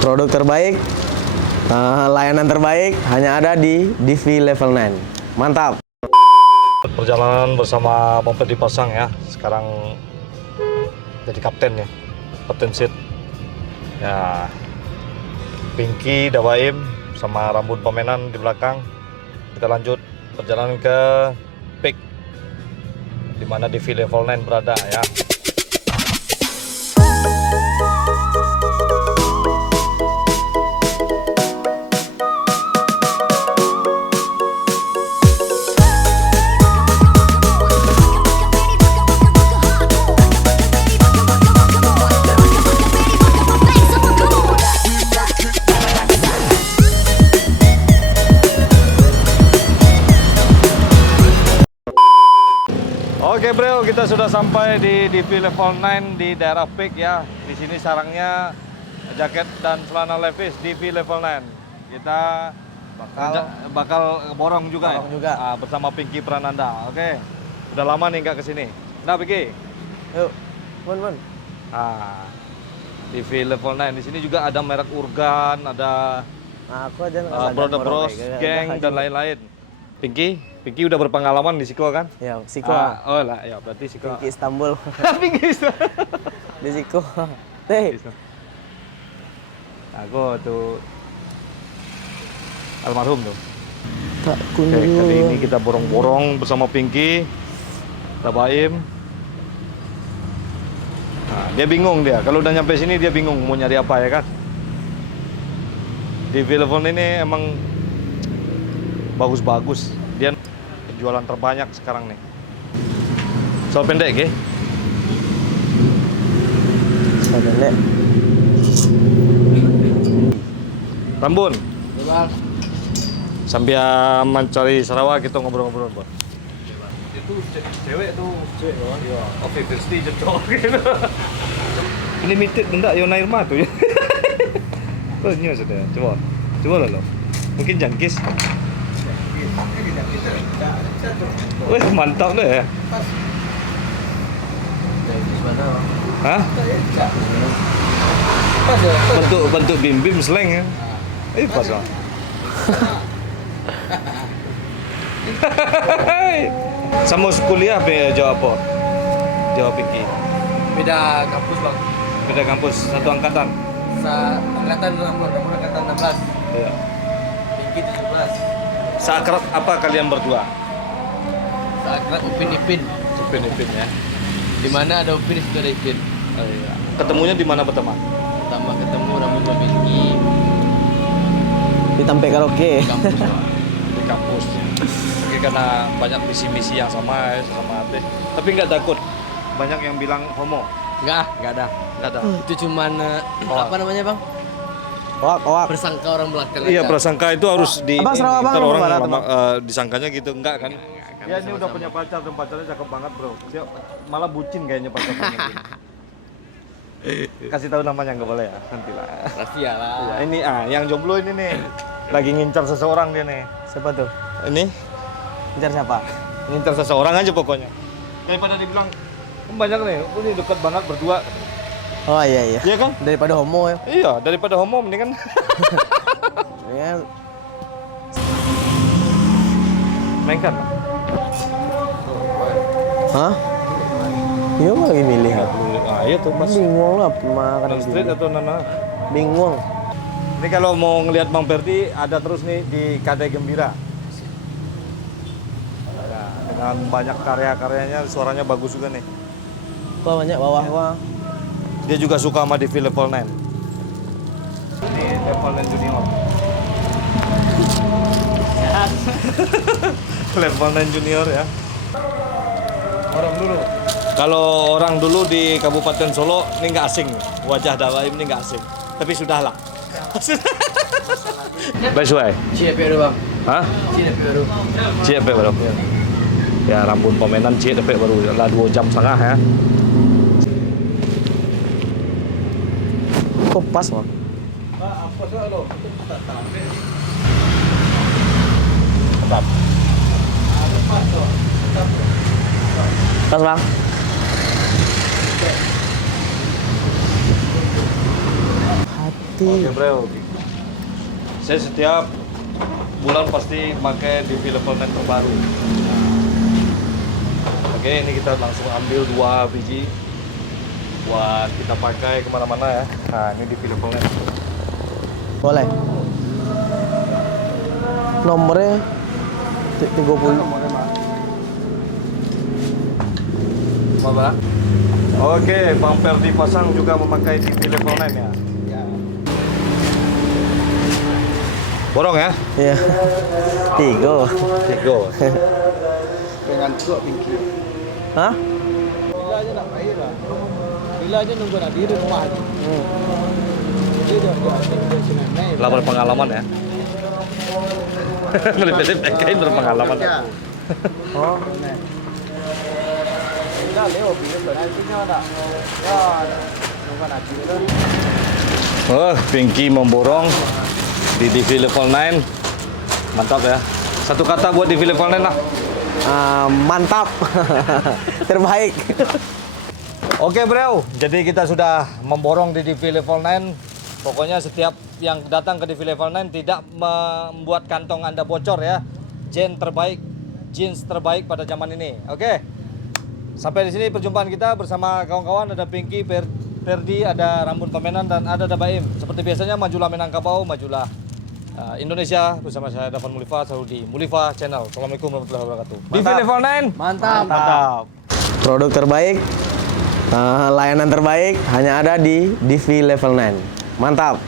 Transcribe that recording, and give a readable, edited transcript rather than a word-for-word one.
Produk terbaik, layanan terbaik hanya ada di DV Level 9. Mantap. Perjalanan bersama Bang Ferdi Pasang ya. Sekarang jadi kapten ya. Kapten seat. Ya. Pinky, Dawaim sama Rambut Pamenan di belakang. Kita lanjut perjalanan ke peak di mana DV Level 9 berada ya. Oke bro, kita sudah sampai di DV Level 9 di daerah Peak ya. Di sini sarangnya jaket dan celana Levi's DV Level 9. Kita bakal borong juga, bersama Pinky Prananda. Oke, udah lama nih nggak kesini. Nah Pinky, Yuk, Mun. DV Level 9. Di sini juga ada merek Urgan, ada Aku aja Brother Bros, Gang dan lain-lain. Pinky udah berpengalaman di Siko kan? Ya, Siko. Oh lah, ya berarti Siko. Pinky Istanbul. Pinky Istanbul. Di Siko. Teh. Aku tuh almarhum tuh. Tak Oke, kali ini kita borong-borong bersama Pinky, Tabaim. Nah, dia bingung dia. Kalau udah nyampe sini dia bingung mau nyari apa ya kan? Di telepon ini emang bagus-bagus. Dia jualan terbanyak sekarang nih. Soal pendek ya? Soal pendek. Rambun. Sambil mencari Sarawak kita ngobrol-ngobrol, Bos. Itu cewek tuh. Cewek, ya. Oh, Firsty jecok gitu. Ini limited benda Yona Irma tuh ya. Oh, ini maksudnya. Coba lah lo. Mungkin jangkis. Wih, mantap deh ya. Hah? Bentuk bim-bim slang ya. Pas lah. Sama kuliah jawab apa? Jawab Pinky. Beda kampus bang. Beda kampus, satu angkatan. Angkatan angkatan 16. Iya. Pinky 17. Seakrab apa kalian berdua? Seakrab Upin Ya. Di mana ada Upin itu ada Ipin. Oh, iya. Ketemunya di mana berteman? Pertama ketemu Rambut sama Pinky Di Tampe Karaoke. di kampus bang. Di kampus. Mungkin karena banyak visi-misi yang sama ya, sama Ate. Tapi nggak takut. Banyak yang bilang homo. Enggak ada. Nggak ada. Itu cuman apa namanya bang? Wak. Bersangka orang belakang. Iya, aja. prasangka itu harus di Abang Sarawak, Bang, ntar orang Barat, lama, disangkanya gitu enggak kan? Ya ini udah sama-sama. punya pacar dan pacarnya cakep banget, Bro. Dia malah bucin kayaknya pacarnya. Kasih tahu namanya nggak boleh ya, nanti lah. Rahasia lah. Ya, ini yang jomblo ini nih. Lagi ngincar seseorang dia nih. Siapa tuh? Ini Ngejar siapa? ngincar seseorang aja pokoknya. Daripada dibilang banyak nih, ini dekat banget berdua. Oh iya. Iya kan? Daripada homo ya. Iya, daripada homo mendingan. Ya. Mainkan. Hah? Iya mah lagi milih ya. Iya tuh Mas. Bingung lah makan Non street atau nana? Bingung. Ini kalau mau ngelihat Bang Ferdi ada terus nih di Kadai Gembira. Nah, dengan banyak karya-karyanya, suaranya bagus juga nih. Kok banyak bawah. Dia juga suka sama DV Level 9. Ini Level 9 Junior. Sehat. Level 9 Junior ya. Orang dulu. Kalau orang dulu di Kabupaten Solo ini nggak asing. Wajah Dawaim ini nggak asing. Tapi sudahlah. Best way. Cie baru bang. Hah? Cie baru. Cie baru. Ya Rambut Pamenan cie baru lah 2 jam setengah ya. Kok pas, Bang? Tetap. Pas, Bang. Oke bro, saya setiap bulan pasti pakai DV level 9 terbaru. Oke, ini kita langsung ambil 2 biji buat kita pakai kemana-mana ya. Nah, ini DV level 9. Boleh. Nomornya 30. Mana? Oke, bumper dipasang juga memakai DV level 9 ya. Borong ya? Iya. 3. Tiga. Dengan juga pinggir. Hah? Bila aja nak air lah. Bila aja nunggu nak biru rumah aja. Jadi dia sini naik. Lah berpengalaman ya. Lebih baik berpengalaman. Oh. Bila lewat biru benar punya tak. Ya, nunggu nak biru. Oh, Pinky memborong di DV level 9. Mantap ya. Satu kata buat DV level 9 lah. Mantap. Terbaik. Oke bro, jadi kita sudah memborong di DV level 9. Pokoknya setiap yang datang ke DV level 9 tidak membuat kantong Anda bocor ya. Jeans terbaik pada zaman ini. Oke. Sampai di sini perjumpaan kita bersama kawan-kawan. Ada Pinky, Ferdi, ada Rambun Pamenan, dan ada Dabaim. Seperti biasanya, majulah Minangkabau, majulah Indonesia. Bersama saya Dafan Mulifa, selalu di Mulifa Channel. Assalamualaikum warahmatullahi wabarakatuh. DV level 9. Mantap. Mantap. Produk terbaik, layanan terbaik hanya ada di DV Level 9. Mantap.